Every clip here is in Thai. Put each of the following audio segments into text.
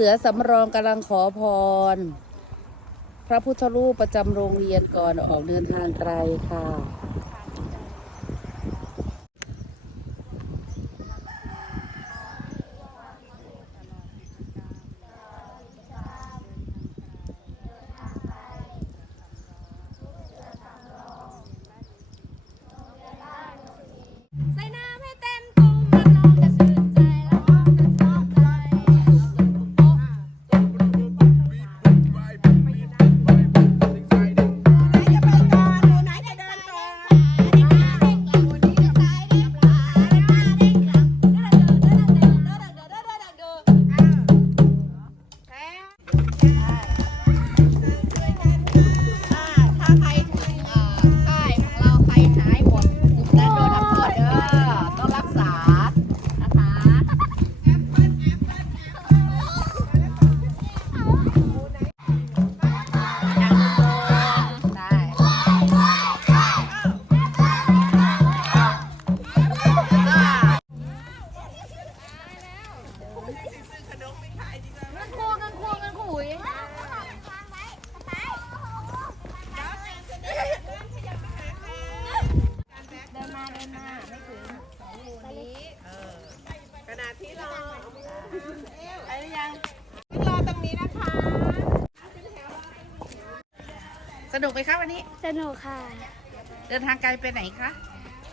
เสือสำรองกำลังขอพร พระพุทธรูปประจำโรงเรียนก่อนออกเดินทางไกลค่ะ ไปหรือยังรอตรงนี้นะคะ สนุกไหมคะวันนี้ สนุกค่ะ เดินทางไกลไปไหนคะ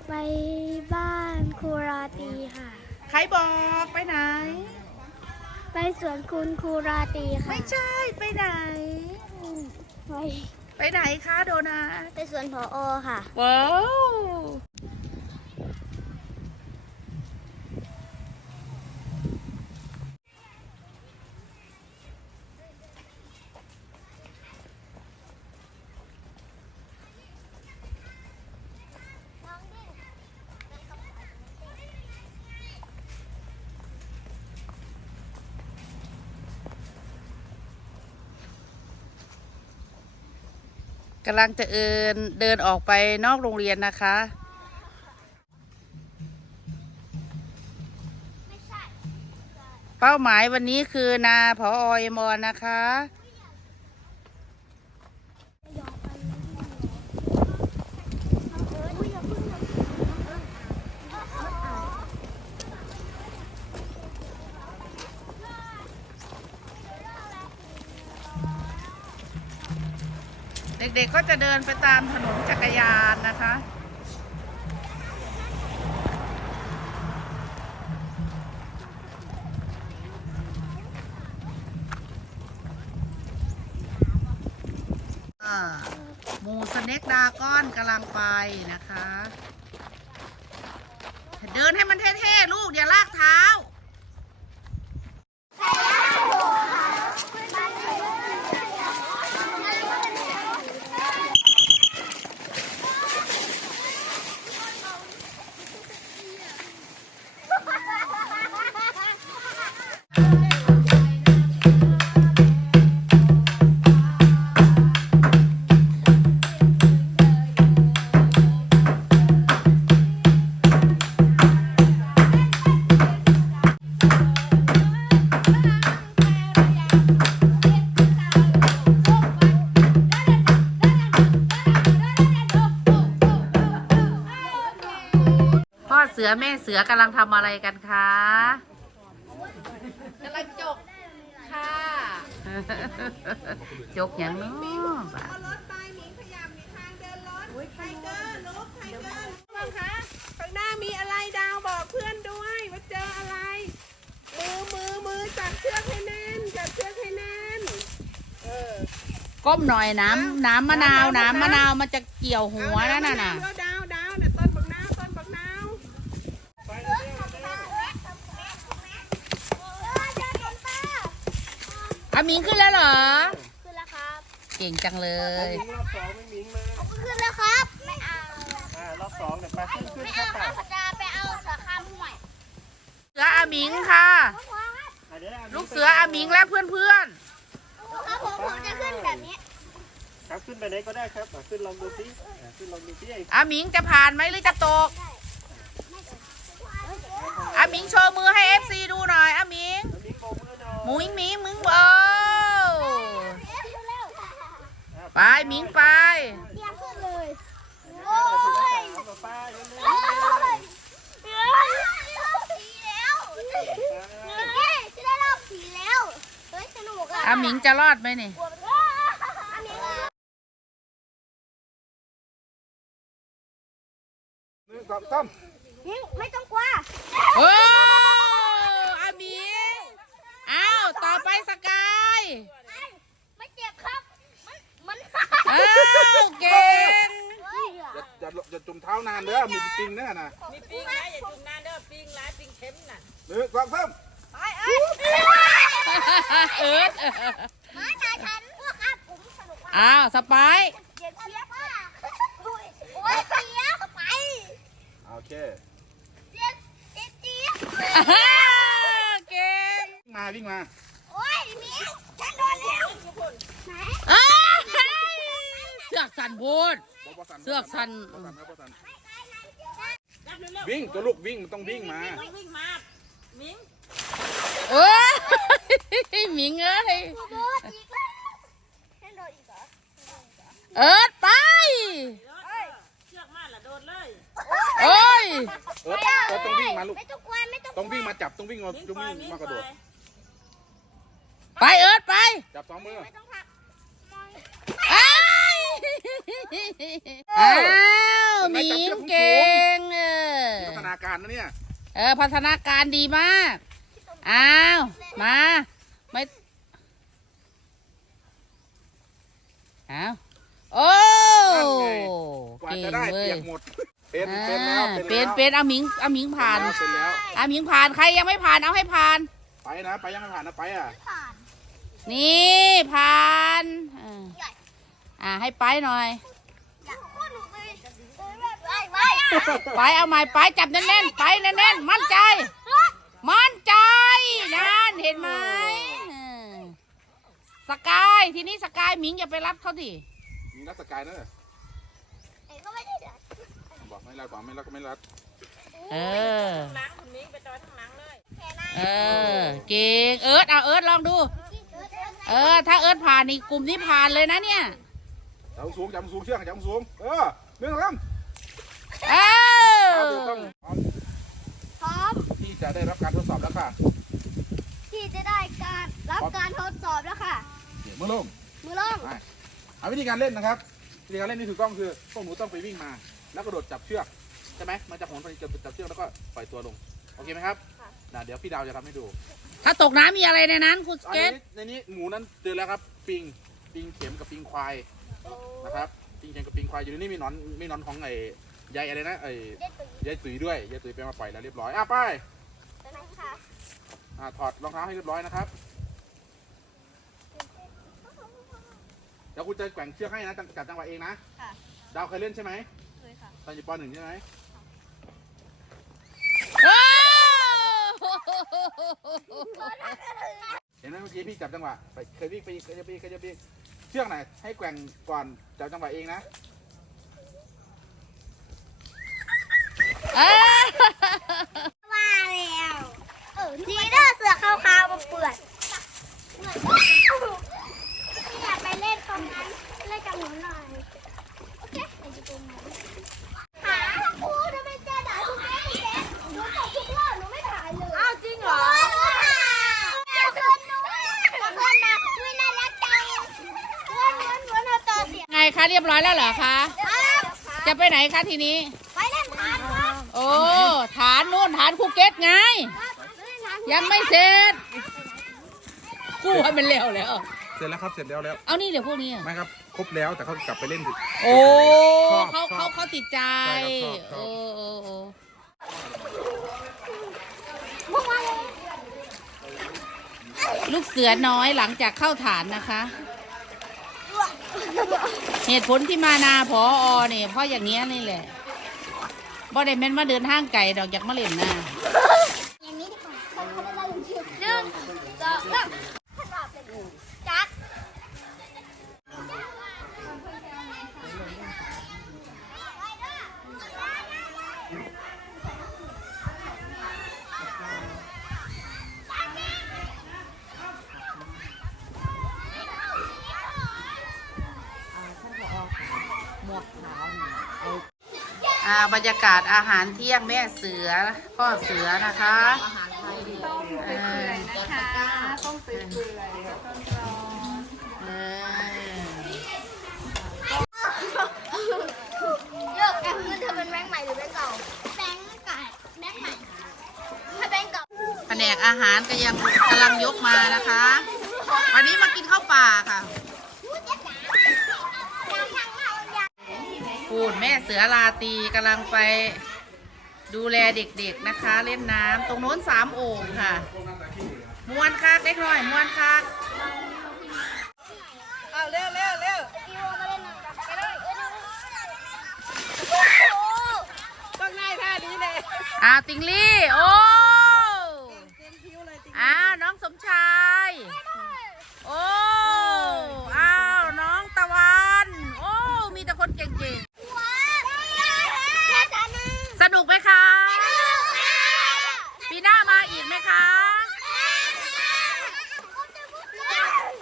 ไปบ้านครูราตรีค่ะ ใครบอกไปไหน ไปสวนคุณครูราตรีค่ะ ไม่ใช่ไปไหน ไปไปไหนคะโดนัทไปสวนผออค่ะ ว้าว กำลังจะเอินเดินออกไปนอกโรงเรียนนะคะ เป้าหมายวันนี้คือนาพอเอมอนนะคะ เด็กๆก็จะเดินไปตามถนนจักรยานนะคะ หมูสเน็กดราก้อนกำลังไปนะคะ เดินให้มันเท่ๆ ลูก อย่าลากเท้า อเสือแม่เสือกำลังทำอะไรกันคะกำลังจกค่ะจกอย่างเน้อบ่ะรถไปหมิงขยับมีทางเดินรถไทเกอร์ลุกไทเกอร์ลุกคะข้างหน้ามีอะไรดาวบอกเพื่อนด้วยว่าเจออะไร มือมือมือจับเชือกให้แน่นจับเชือกให้แน่นเออก้มหน่อยน้ำน้ำมะนาวน้ำมะนาวมันจะเกี่ยวหัวนั่นน่ะน่ะ เอาดาวดาวเนี่ยต้นบักนาวต้นบักนาว อา มิงขึ้นแล้วเหรอ ขึ้นแล้วครับเก่งจังเลยรอบสองไม่มิงมาขึ้นแล้วครับ ไม่เอาอ่ารอบสองเดี๋ยวไปขึ้นขึ้นไม่ครัเอาบครับจะไปเอาสาขาห่วยเสืออามิงค่ะ อะเดี๋ยวลูกเสืออามิงและเพื่อนครับผมผมจะขึ้นแบบนี้ครับขึ้นไปไหนก็ได้ครับอะขึ้นลองดูสิอะขึ้นลองดูสิไอ้ๆอามิงจะผ่านไหมหรือจะตก อามิงโชว์มือให้เอฟซีดูหน่อยอามิง มิงโบกมือหน่อยหมูอิงหมี ไปมิงไป เตรียมขึ้นเลย โอ้ยโอ้ยเฮ้ยรอบสีแล้วเฮ้ยจะได้รอบสีแล้ว เฮ้ยสนุกอะอาหมิงจะรอดไหมนี่ กลัวมันว้าอันนี้ก็ ๆหนึ่งสองสาม นี่ไม่ต้องกลัว โอ้อาหมิงอ้าว ต่อไปสกาย ไม่เจ็บครับ มันมัน อ้าวเก่ง เฮ้ย อย่าอย่าอย่าจุ่มเท้านานเด้อมีจริงนะนะ มีปิ งนะอย่าจุ่มนานเด้อปิงหลายปิงเข็มน่ะหนึ่งสองสามเอิร์ดมาตาฉันพวกครับผมสนุกมากอ้าวสไปร์เจ็บเสียบอะโอ้ยโอ้ยเสียบไปโอเคเจ็บเจ็บเจี๊ยบอ้าวเก่งวิ่งมาวิ่งมาโอ้ยเมียฉันโดนแล้วไหนอ้าวเสือกสันพูดบ่บ่สั่นเสือกสั่นบ่สั่นครับบ่สั่นจับเร็ ววิ่งตัวลูกวิ่งมันต้องๆวิ่งมา วิ่งวิ่งมามิงเอ้ยหมิงเอ้ยโดนอีกแล้วฉันโดนอีกเหรอเอิร์ดไปเชือกมาละโดนเลยโอ้ยเออเออต้องวิ่งมาลูก ไม่ต้องกลัวไม่ต้องต้องวิ่งมาจับ ต้องวิ่งมามิงต้องปล่อยวิ่งมิงมากระปโดล่อด ยไปเอิร์ดไปจับสองมือ ไม่ต้องพักมองอ้ายอ้าวหมิงเก่งเออ พัฒนาการนะเนี่ย เออพัฒนาการดีมาก อ้าว มาไม่อ้าวโอ้นั่นไง กว่าเก่งจะได้เว้เปียยกหมด เป็นอ่าเป็นแล้วเป็นแล้วเป็นเอาหมิงเอาหมิงผ่านเป็นแล้ว เอาหมิงผ่านใครยังไม่ผ่านเอาให้ผ่าน ไปนะ ไปยังไม่ผ่านนะไปอะ ผ่านนี่ผ่านอ่าอ่าให้ไปหน่อยอยากพูดหนูเลยเออแบบไว้ ไว้ไปเอาใหม่ไปจับแน่นๆไปแน่นๆมั่นใจ มั่นใจนั่นเห็นไหมเออสกายทีนี้สกายหมิงอย่าไปรับเขาดิมีรักสกายนะเอ้ยก็ไม่ได้เดือดบอกไม่รักบอกไม่รักก็ไม่รักเออหลังคุณมิงไปต่อทั้งหลังเลยแค่นั้นเออเก่งเอิร์ดเอาเอิร์ดลองดู เออ ถ้าเอิร์ดผ่านนี่กลุ่มนี้ผ่านเลยนะเนี่ยจับสูงจับสูงเชือกจับสูงเออหนึ่งสองสาม เอเอาอถูกต้องพร้อมพร้อมที่จะได้รับการทดสอบแล้วค่ะที่จะได้การรับการทดสอบแล้วค่ะ เดี๋ยวมือลงมือลงไปเอาวิธีการเล่นนะครับวิธีการเล่นที่ถูกต้องคือพวกหนูต้องไปวิ่งมา แล้วกระโดดจับเชือกใช่ไหมมันจะโหนไปจับจับเชือกแล้วก็ปล่อยตัวลงโอเคไหมครับนะเดี๋ยวพี่ดาวจะทำให้ดู ถ้าตกน้ำมีอะไรในนั้นคุณอันเกนี้ตในนี้หมูนั้นเจอแล้วครับ ปิงปิงเข็มกับปิงควายนะครับปิงเข็มกับปิงควายอยู่ในนี้มีหนอนมีหนอนของไอ้ ใยอะไรนะไอ้เด็ดตุ๋ยใยตุ๋ยด้วยใยตุ๋ยไปมาปล่อยแล้วเรียบร้อยอะไปตัวนั้นค่ะอะถอดรองเท้าให้เรียบร้อยนะครับเดี๋ยวคุณจะแกว่งเชือกให้นะจับจับจังหวะเองนะค่ะดาวเคยเล่นใช่ไหมเคยค่ะตอนอยู่ปหนึ่งใช่ไหมว้าวเห็นไหมเมื่อกี้พี่จับจังหวะไปเคยวิ่งไปเคยจะไปเคยจะไปเชือกไหนให้แกว่งก่อนจับจังหวะเองนะ เอ้ยมาแล้วเออดีเด้อเสือขาวๆมาเปื่อยไม่อยากไปเล่นตรงนั้นเล่นกับหนูหน่อยโอเคไปดูตรงนั้นหาครูทำไมเจอด่าทุกเล่นเจ๊หนูตกทุกรอบหนูไม่ถ่ายเลยอ้าวจริงเหรอเพื่อนหนูเพื่อนมาไม่น่ารักจังเพื่อนเพื่อนเพื่อนเอาต่อเสียงไงคะเรียบร้อยแล้วเหรอคะครับจะไปไหนคะทีนี้ ไปเล่นฐานครับ โอ้ ฐานนู่นฐานภูเก็ตไงครับเล่นฐานยังไม่เสร็จกู้ให้มันเร็วแล้ว เสร็จแล้วครับเสร็จแล้วแล้วเอานี่เดี๋ยวพวกนี้อะไม่ครับครบแล้วแต่เขากลับไปเล่นสิโอ้ชอบเขาชเขาอบเขาติดใจใช่ครับชอบชอบ โอ้โอ้โอ้พวกมาเลยลูกเสือน้อยหลังจากเข้าฐานนะคะ เหตุผลที่มานาพออเนี่ยเพราะอย่างเนี้ยนี่แหละ บ่ได้แม่นมาเดินห้างไกลดอกอยากมาเล่นนะ อ่าบรรยากาศอาหารเที่ยงแม่เสือพ่อเสือนะคะเออนะคะต้มเปื่อยๆร้อนเออโยกแอมเงินเธอเป็นแบงค์ใหม่หรือแบงค์เก่าแบงค์เก่าแบงค์ใหม่ถ้าแบงค์เก่าแผนกอาหารก็ยังกำลังยกมานะคะ วันนี้มากินข้าวป่าค่ะ พูดแม่เสือลาตีกำลังไปดูแลเด็กๆนะคะ เล่นน้ำตรงโน้นสามโอ่งค่ะมวนคักเล็กน้อยมวนคักเอาเร็วเร็วเร็วอีโวมาเล่นน้ำกันไปเลยเออดูต้องง่ายท่านี้เลยอ้าวติงลี่โอ้ เต็มคิ้วเลยจริง อ้าวน้องสมชาย โอ้ อ้าว น้องตะวัน โอ้ มีแต่คนเก่ง แค่จานนึง ๆ สนุกไหมคะ ปีหน้ามาอีกไหมคะ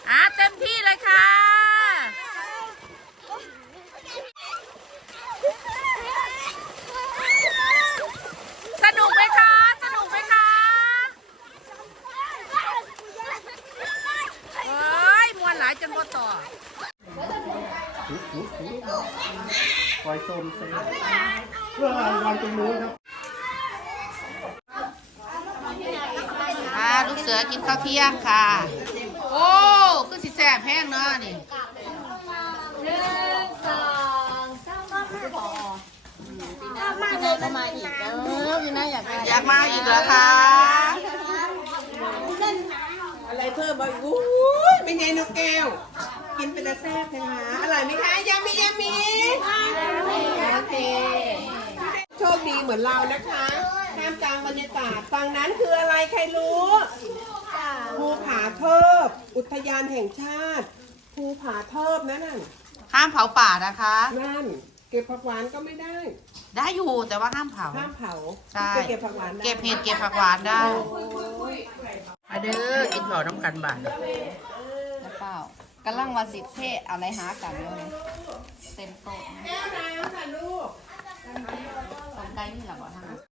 อ่าเต็มที่เลยค่ะ สนุกไหมคะ สนุกไหมคะ เฮ้ย มวนหลายจนบ่ต่อ คอยชมเสนอเพื่อรางวัลตรงนู้นครับ อ่าลู กินข้าวเที่ยงค่ะ โอ้คือสิแสบแห้งเนาะนี่หนึ่งสองสามก็พอมาเลยก็มาอีกเออพี่น่าอยากมาอยากมาอีกเหรอคะอะไรเพิ่มบ่อยอู้ยเป็นไงนกแก้ว กินเป็นตะแซ่บเลยคะอร่อยไหมคะยามียามีโอเคโชคดีเหมือนเรานะคะท่ามกลางบรรยากาศฝั่งนั้นคืออะไรใครรู้ภูผาเทิบ อุทยานแห่งชาติภูผาเทิบนั่นน่ะห้ามเผาป่านะคะ นั่น เก็บผักหวานก็ไม่ได้ ได้อยู่แต่ว่าห้ามเผา ห้ามเผาใช่ ไปเก็บผักหวานได้เก็บเห็ดเก็บผักหวานได้มาเด้อกินข้าวน้ำกันบ้านเปล่ากำลังว่าสิเทศเอาอะไรหากันเลยเต็มโต๊ะแก้วน้ำค่ะลูกสองไก่นี่แหละบ่ทาง